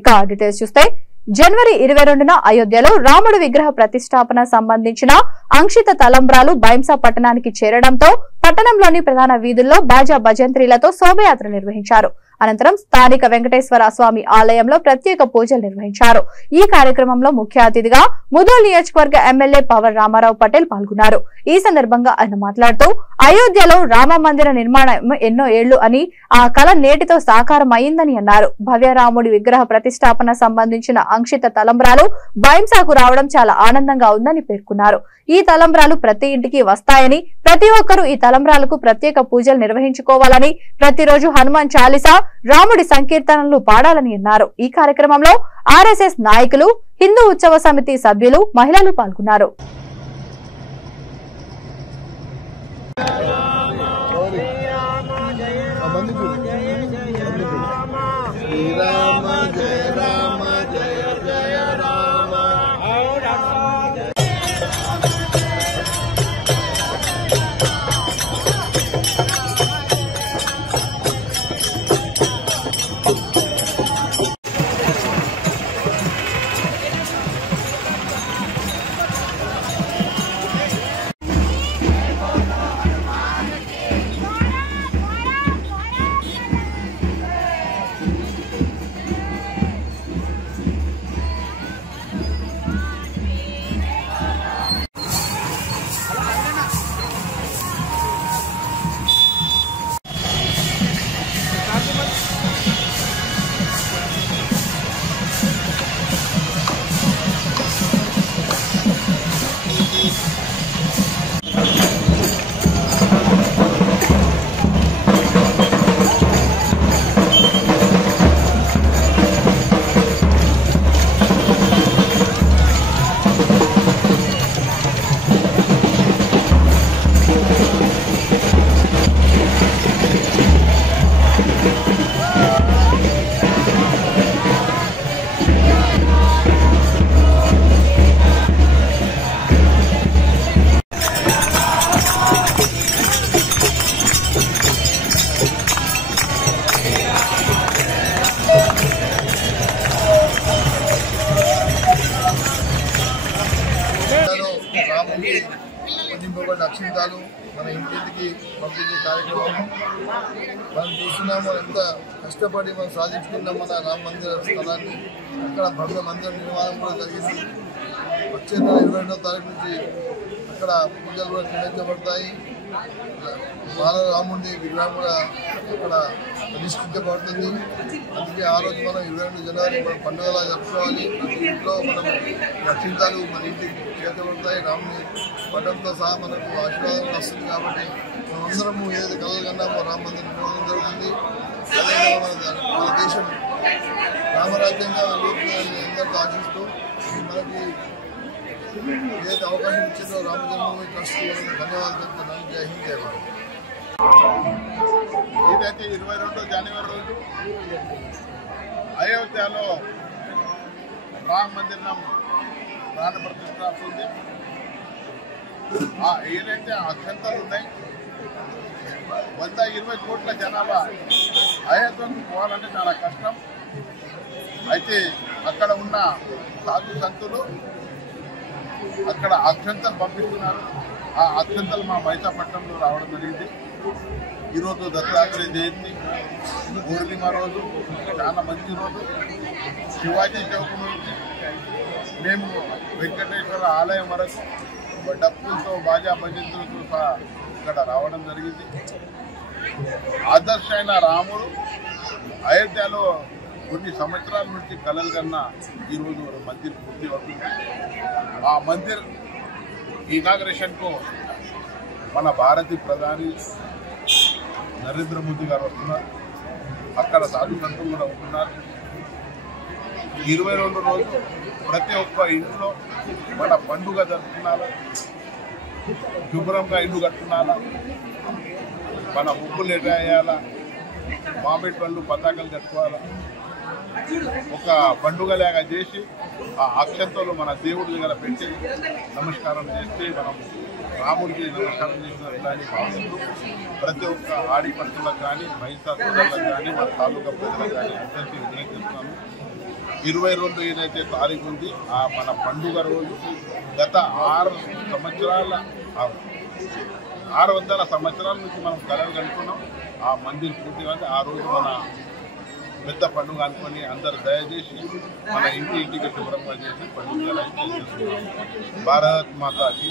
ఇక డీటెయిల్స్ చూస్తే జనవరి 22న అయోధ్యలో రాముడి విగ్రహ ప్రతిష్టాపన సంబంధించిన అంకిత తలంబ్రాలు బైంసా పట్టణానికి చేరడంతో పట్టణంలోని ప్రధాన వీధుల్లో బాజా భజంత్రీలతో శోభయాత్ర నిర్వహించారు. అనంతరం స్థానిక వెంకటేశ్వర స్వామి ఆలయంలో ప్రత్యేక పూజలు నిర్వహించారు. ఈ కార్యక్రమంలో ముఖ్య అతిథిగా ముదోల్ నియోజకవర్గ ఎమ్మెల్యే పవన్ రామారావు పటేల్ పాల్గొన్నారు. ఈ సందర్భంగా ఆయన మాట్లాడుతూ అయోధ్యలో రామ మందిర నిర్మాణం ఎన్నో ఏళ్లు అని ఆ కళ నేటితో సాకారం అయిందని అన్నారు. భవ్య రాముడి విగ్రహ ప్రతిష్టాపన సంబంధించిన అంకిత తలంబ్రాలు బైంసాకు రావడం చాలా ఆనందంగా ఉందని పేర్కొన్నారు. ఈ తలంబ్రాలు ప్రతి ఇంటికి వస్తాయని, ప్రతి ఒక్కరూ ఈ తలంబ్రాలకు ప్రత్యేక పూజలు నిర్వహించుకోవాలని, ప్రతిరోజు హనుమాన్ చాలీసా, రాముడి సంకీర్తనలు పాడాలని అన్నారు. ఈ కార్యక్రమంలో ఆర్ఎస్ఎస్ నాయకులు, హిందూ ఉత్సవ సమితి సభ్యులు, మహిళలు పాల్గొన్నారు. అక్షింతాలు మన ఇంటికి పంపించే కార్యక్రమం మనం చూస్తున్నాము. ఎంత కష్టపడి మనం సాధించుకున్నాం మన రామ మందిర స్థలాన్ని. అక్కడ భవ్య మందిర నిర్మాణం కూడా జరిగింది. వచ్చే నెల 22వ తారీఖు నుంచి అక్కడ పూజలు కూడా నిర్వహించబడతాయి. బాలరాముడి విగ్రహం కూడా అక్కడ ప్రతిష్ఠించబడుతుంది. అందుకే ఆ రోజు మనం 22 జనవరి మనం పండుగలా జరుపుకోవాలి. ప్రతి ఇంట్లో మనం అక్షింతాలు మన ఇంటికి చేర్చబడతాయి. రాముని పట్టంతో సహా మనకు ఆశీర్వాదం వస్తుంది. కాబట్టి మనమందరము ఏదైతే కలలు కన్నామో రామ మందిరం నిర్మాణం జరుగుతుంది. అదేవిధంగా మన దేశం రామరాజ్యంగా వెలుగుతుందని అందరితో ఆశిస్తూ మనకి ఏదైతే అవకాశం ఇచ్చిందో రామ జన్మభూమి ట్రస్ట్ ధన్యవాదాలు చెప్తున్నాను. జై హింద్, జై భారత్. ఏదైతే 22 జనవరి రోజు అయోధ్యలో రామ మందిరం ప్రాణ ప్రతిష్ఠ అవుతుంది. ఏదైతే అక్షంతలు ఉన్నాయి 120 కోట్ల జనాభా అయోధ్యకు పోవాలంటే చాలా కష్టం. అయితే అక్కడ ఉన్న సాధు సంతులు అక్కడ అక్షంతలు పంపిస్తున్నారు. ఆ అక్షంతలు మా మైసాపట్నంలో రావడం జరిగింది. ఈరోజు దత్తాత్రేయ జయంతి, పూర్ణిమ రోజు, చాలా మంచి రోజు. శివాజీ చౌక్ నుంచి మేము వెంకటేశ్వర ఆలయం వరకు డప్పులతో బాజా భజంతులతో సహా ఇక్కడ రావడం జరిగింది. ఆదర్శైన రాముడు అయోధ్యలో కొన్ని సంవత్సరాల నుంచి కలలు కన్నా ఈరోజు మందిర్ పూర్తి అవుతుంది. ఆ మందిర్ ఇనాగ్రేషన్కు మన భారతీయ ప్రధాని నరేంద్ర మోదీ గారు వస్తున్నారు. అక్కడ సాధు సంతులు కూడా ఉంటున్నారు. 22 రోజు ప్రతి ఒక్క ఇంట్లో మన పండుగ జరుపుకున్నారా, శుభ్రంగా ఇల్లు కట్టుకున్నారా, మన ముగ్గులు ఎట్లా వేయాలా, మామిడి పళ్ళు పతాకాలు కట్టుకోవాలా, ఒక పండుగలాగా చేసి ఆ అక్షంతలు మన దేవుడి దగ్గర పెట్టి నమస్కారం చేస్తే మనం రాముడికి నమస్కారం చేసినట్లని భావిస్తూ ప్రతి ఒక్క ఆడిపడుతులకు కానీ మహిళా సోదరులకు కానీ మన తాలూకా ప్రజలకు కానీ అందరికీ వినియోగిస్తున్నాము. 22 ఏదైతే తారీఖు ఉంది ఆ మన పండుగ రోజు గత 600 సంవత్సరాల నుంచి మనం కలలు కనుక్కున్నాం. ఆ మందిర్ పూర్తిగా ఆ రోజు మన పెద్ద పండుగ అనుకొని అందరు దయచేసి మన ఇంటికి శుభ్రంగా చేసి పండుగ భారత్ మాతాకి